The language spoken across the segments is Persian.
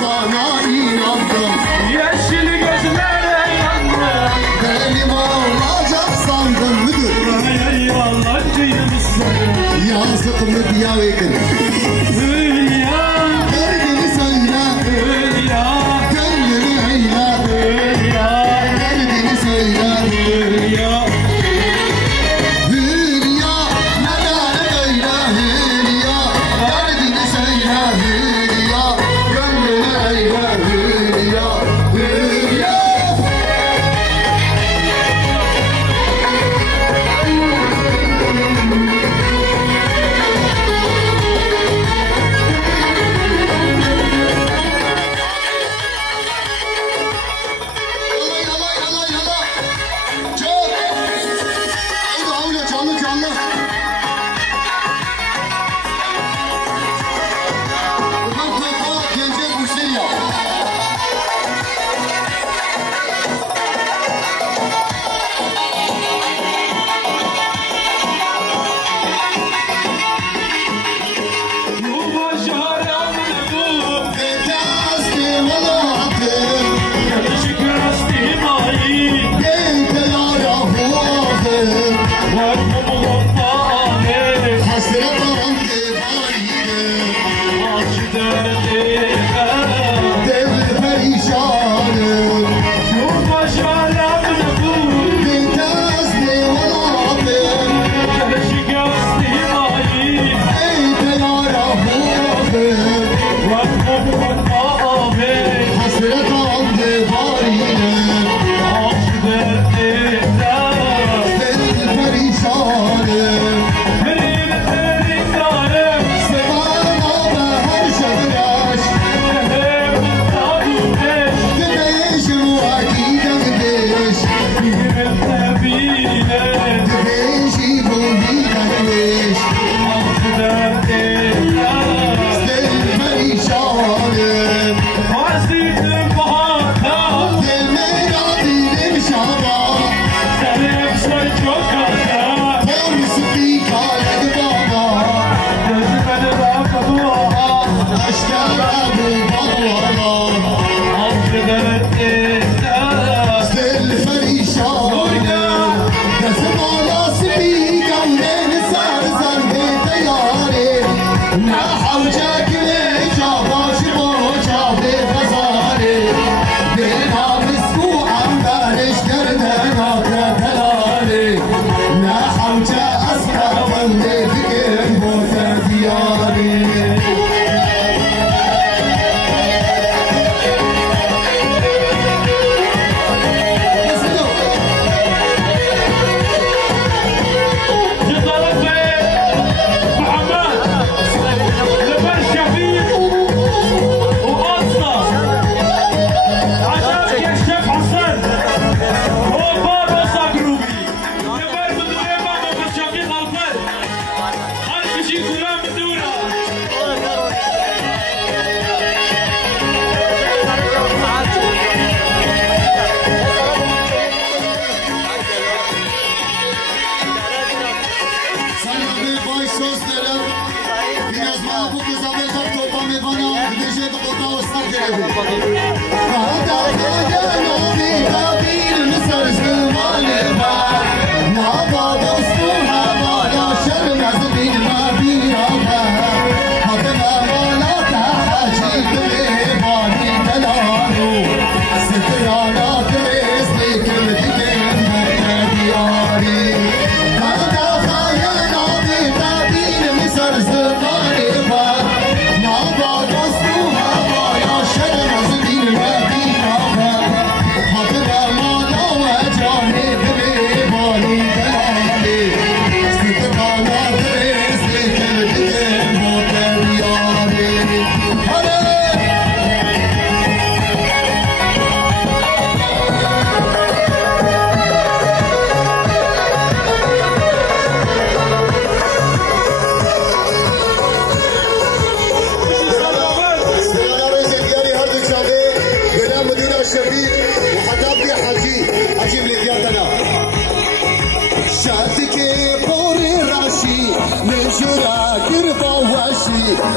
sana inandım. Yeşil gözlere yandım. Benim olacak sandım müdür. Eyvallah cıymışsın. Yazık mı diye vekin. Hülya. Derdini söyle. Hülya. Gönlünü eyle. Hülya. Derdini söyle. Hülya. Hülya. Neden böyle Hülya? Derdini söyle Hülya. Gönlünü eyle Hülya. Hülya.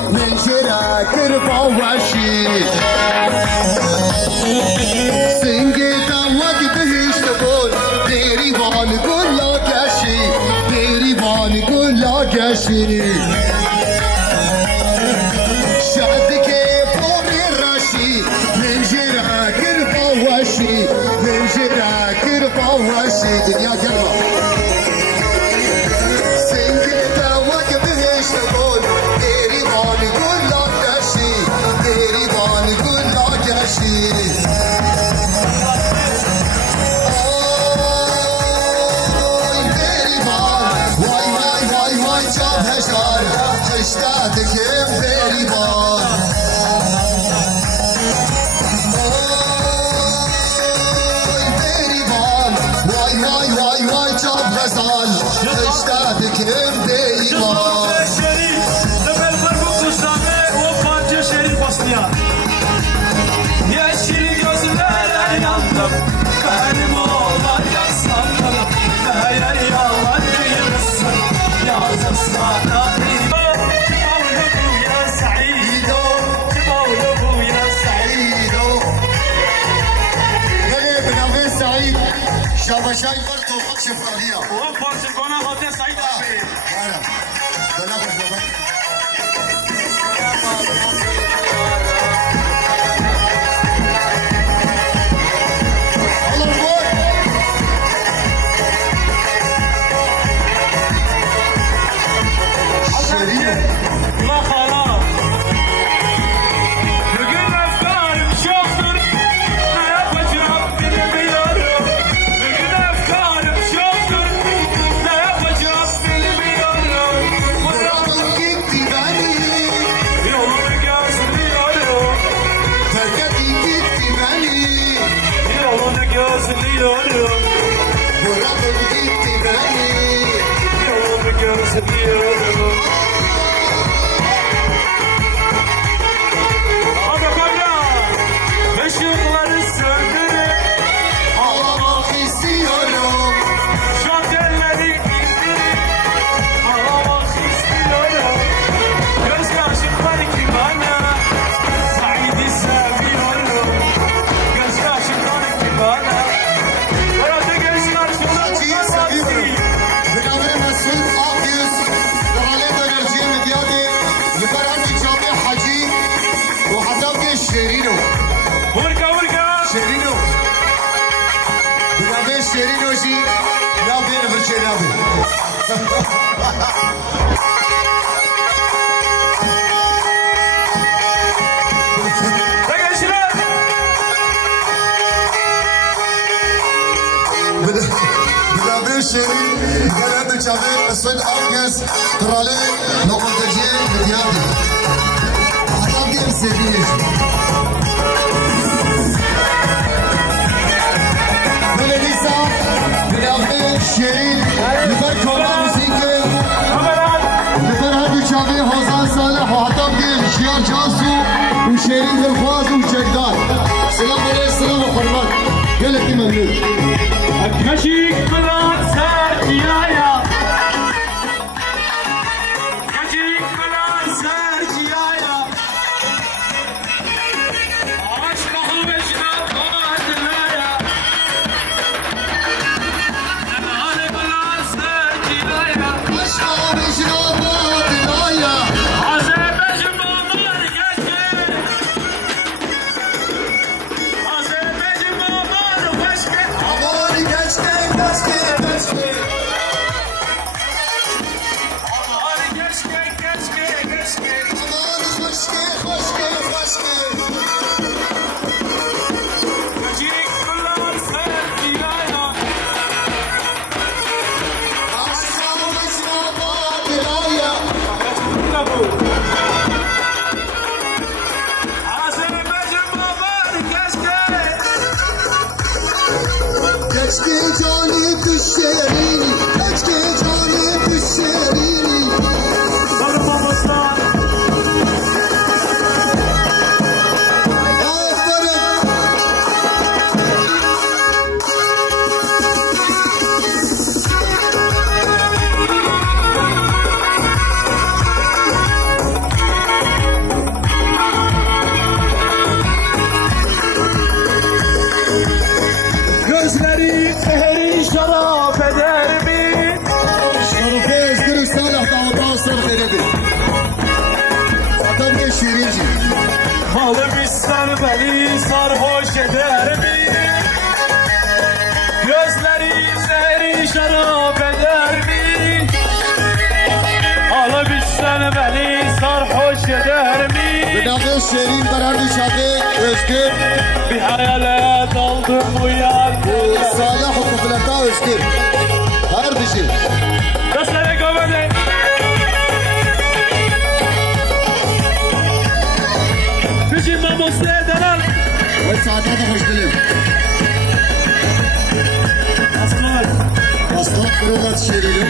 من شراكر بواشي گشتینی شادی که پوری راشی منجرا کر باوشی منجرا کر باوشی دنیا گلوا سنگه دوک بهشت بود دیری بانی گلا گشی دیری بانی گلا گشی اشتاد کم بریبان بریبان وای وای وای وای چاب غزال اشتاد کم بریبان نفر فرق کشتامه و پانچه شریف باسنیا یه شیری gözler yandım benim oğlan yasandım meğer yalan değilsin yazık sana شاباشای بر توفیق شفاهیه و پارچگانه خاطر سعید آبی آره بلا بابا شيرين بلد شابير الصيد أوكس ترالي لو كنت جاي بديادي أعطاك مسيرين بلدي صاف بلافي شيرين لبر كوما موسيقى لبر هدو شابير حوزان صالح وعطاك شيار جاسو وشيرين دلخواز وشكدار سلام عليكم السلام وحرمات قلتي ممنون Kaşık kılan serciyaya Kaşık kılan serciyaya Aşkı beşine kadınaya Emane kılan serciyaya Aşkı beşine kadınaya Azerbaycan mamar geçti Azerbaycan mamar geçti Aman geçti Halı bizden beni sarhoş eder mi? Gözleri zehri şarap eder mi? Halı bizden beni sarhoş eder mi? Binadı Şirin Berardi Şadı Özgür. Bir hayale daldım bu yar. Bu Salih Hukuflata Özgür. Her dişi. Gözlere gömele. Bizim namus ederler. Ve saate de hoş geldin. Aslan. Aslan Kırılat Şirin'i.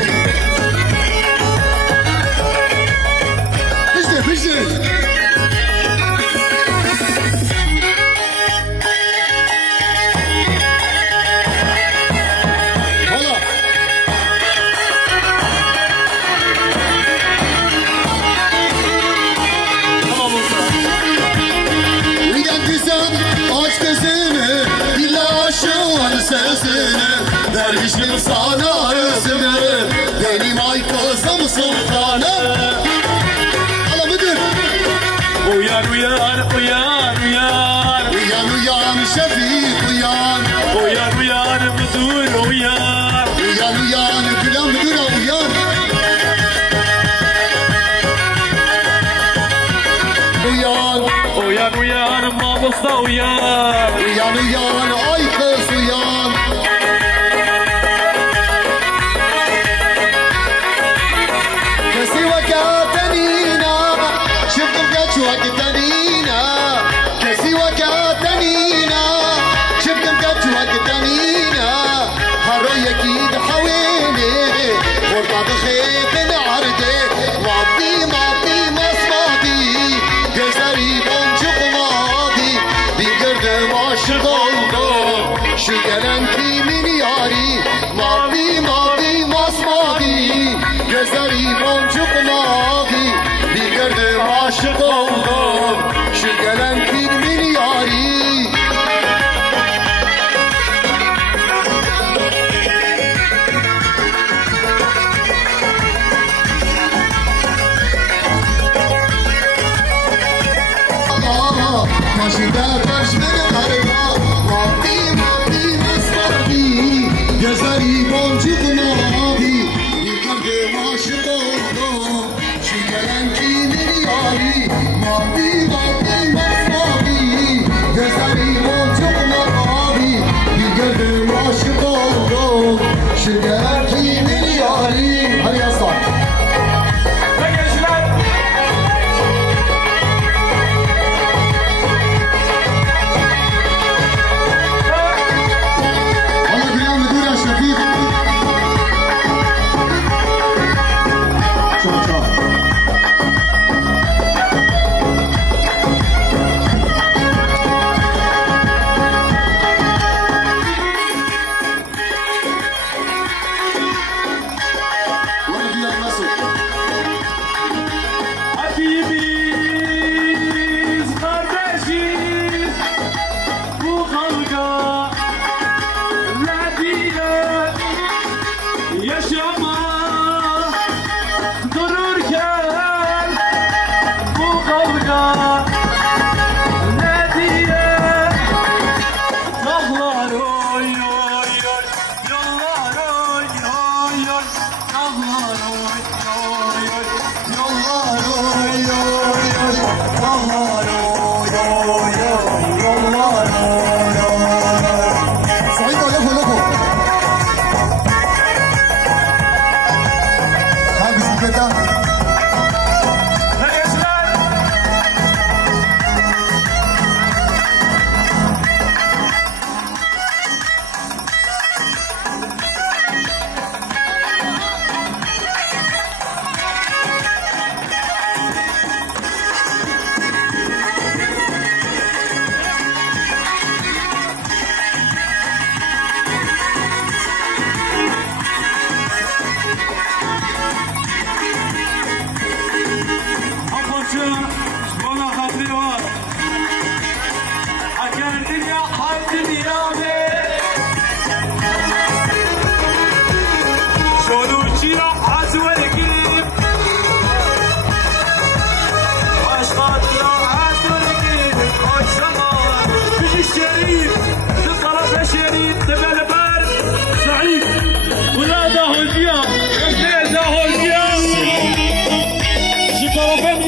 Pişti. Dervişim sana özümü, benim ay kızım sultanım. Hala müdür. Uyan uyan uyan uyan. Uyan uyan Şefik uyan. Uyan uyan müdür uyan. Uyan uyan Gülen müdür uyan. Uyan. Uyan uyan Mahmus'ta uyan. Uyan uyan ay kız uyan. كسي وكاتنينا شفتم كاتشو وكتنينا هرو يكيد حويني ورطة بخيف العرضي ماضي مصمادي gözleri boncuk mavi bir gördüm aşık oldum şu gelen kimin yari mavi masmavi gözleri boncuk mavi bir gördüm aşık oldum şu gelen kimin yari. Başında taşları karına mavi masmavi gözleri boncuk mavi bir gördüm aşık oldum şu gelen kimin yari mavi masmavi gözleri boncuk mavi bir gördüm aşık oldum şu gelen kimin yari. Hadi yaslan.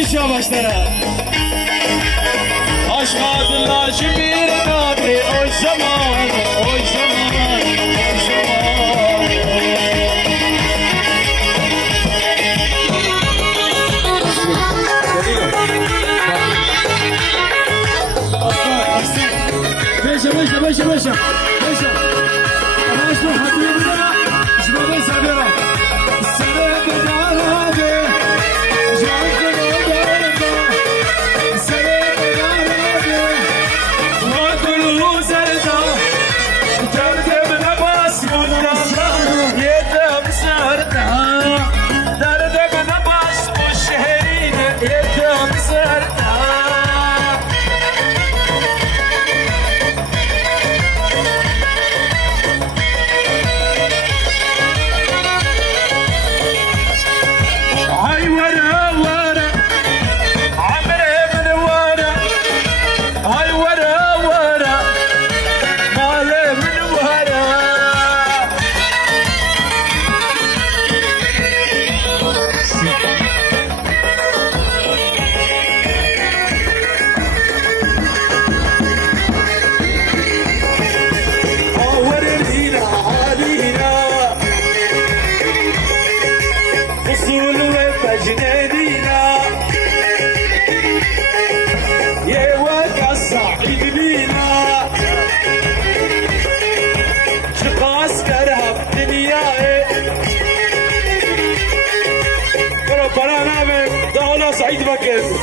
alkışla başlara. Aşk adına bir nabi o zaman, o zaman, o zaman. Beşe. Beşe. Aşkım hadi yürüme. Şurada sabira. Sana bedava de. Canım bedava. Sana bedava de. Vakulu zerda. Derdime bas bunlarla. Yedim zerda. Derdime bas bu şehrine. Yedim zerda. سعيد بكر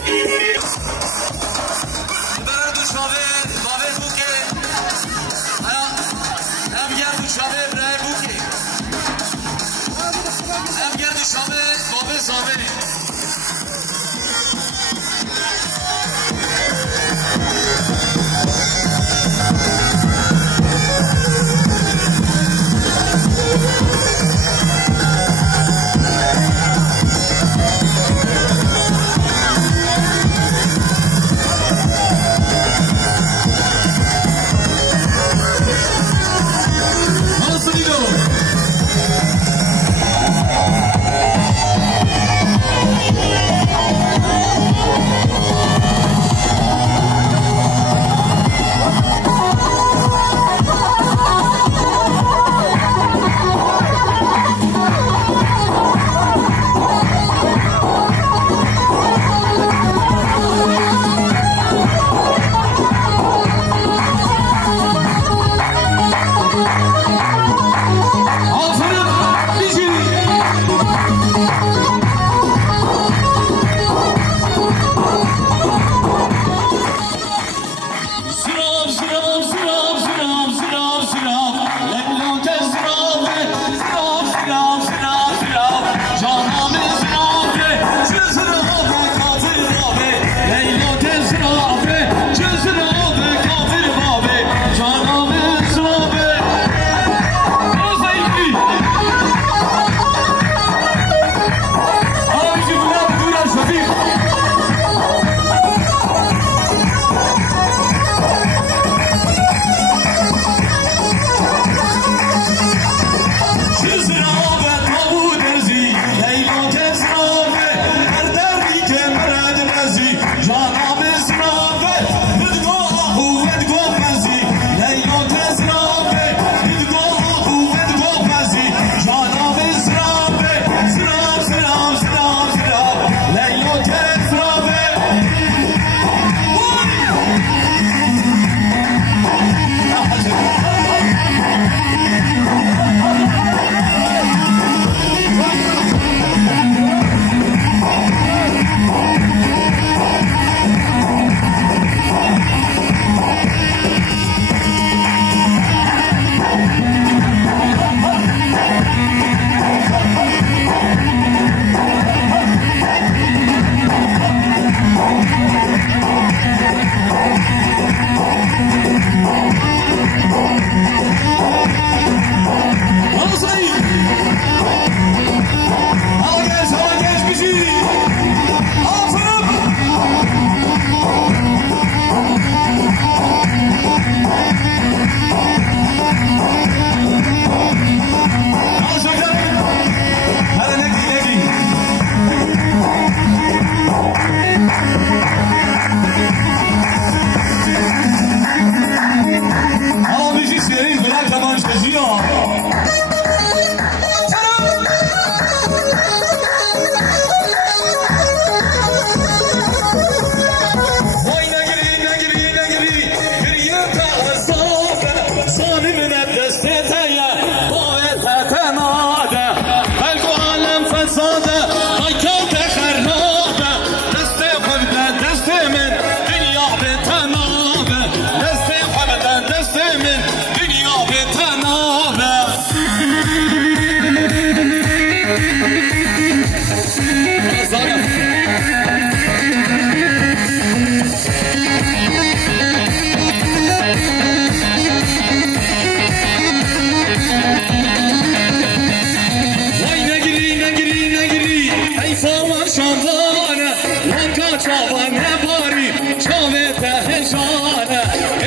شوانه لنگا چاوانه باری چاوه تهجانه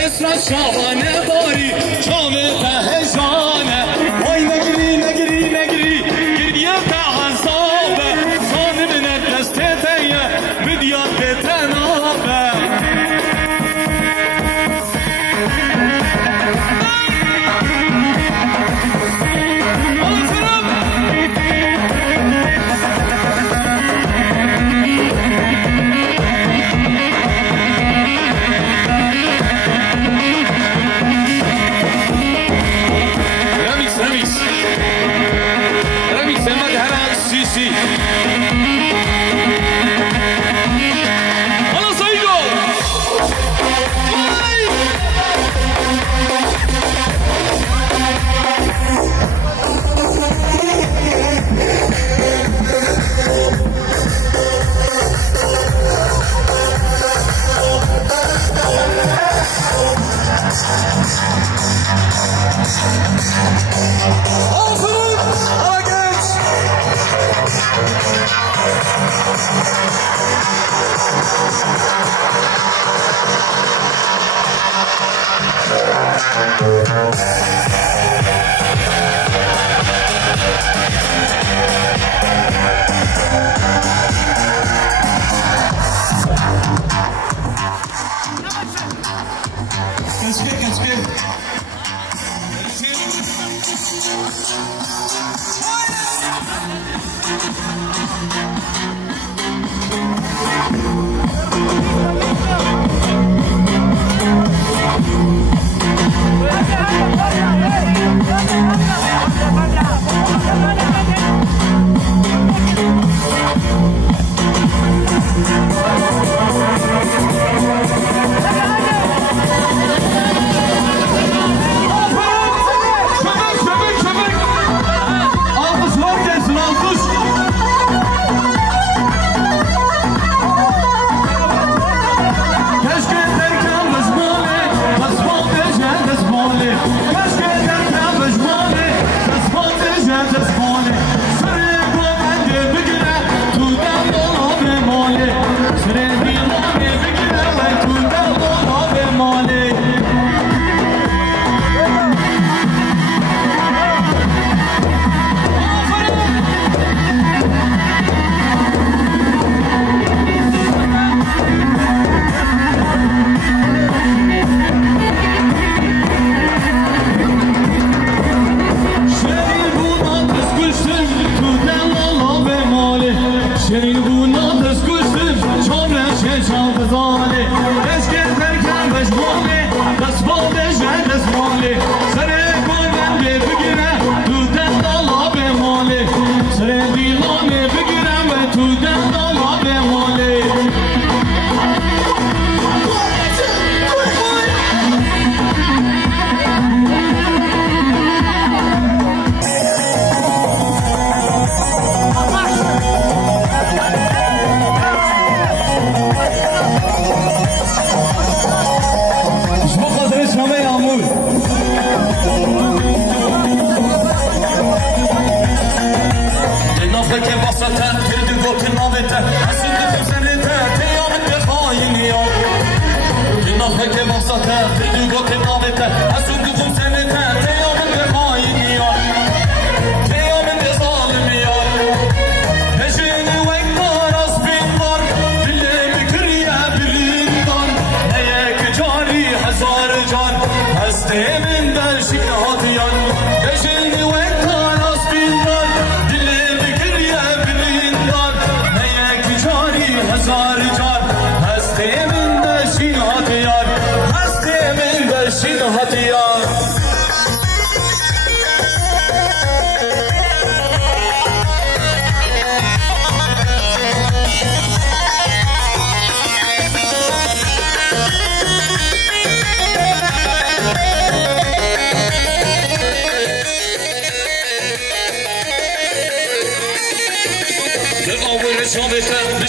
اسرا شوانه باری چاوه تهجانه وای نگری نگری نگری گریه تحصابه سانه من دسته تیه بدیاد تنابه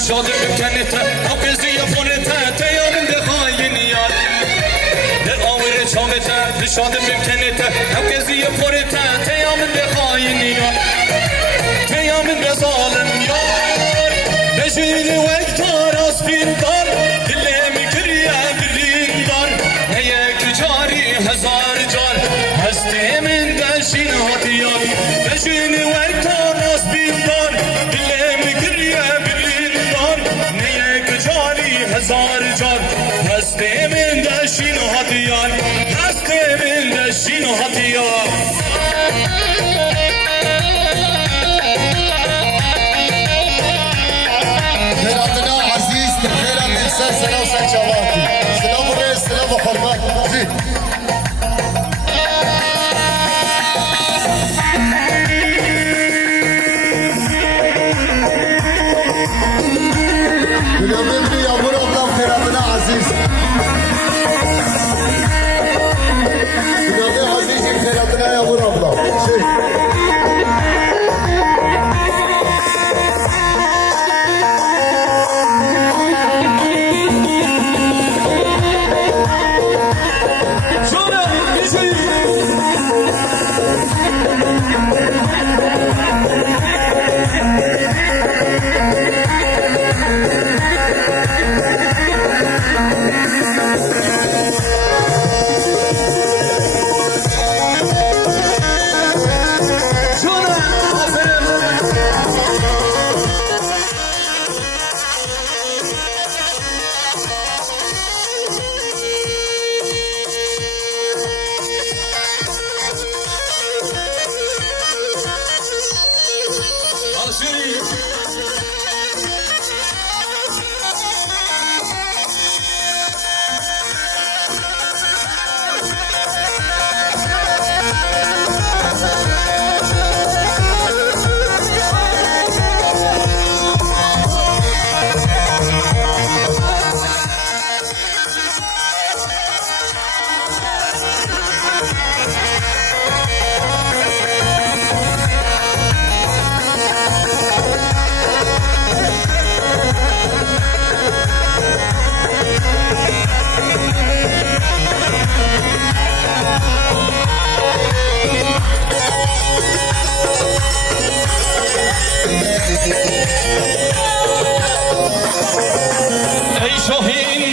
شاد ممکنته حافظی فونته تیامن بخاینیان در آور چامته شاد ممکنته حافظی فونته تیامن بخاینیان تیامن بظالم یار بجيني وقتها راس بيندار اللي مكريا بالريندار هيك جاري هزار جار هستي من داشين هاتيان بجيني وقتها راس بيندار اللي مكريا بالريندار هيك جاري هزار جار هستي من داشين هاتيان هستي من داشين هاتيان سلام سلاماتي سلام الرئيس سلام وحرمات زين باليومين دي يا مرة الله خيراتنا عزيز باليومين عزيزي خيراتنا يا مرة الله زين ای شاهین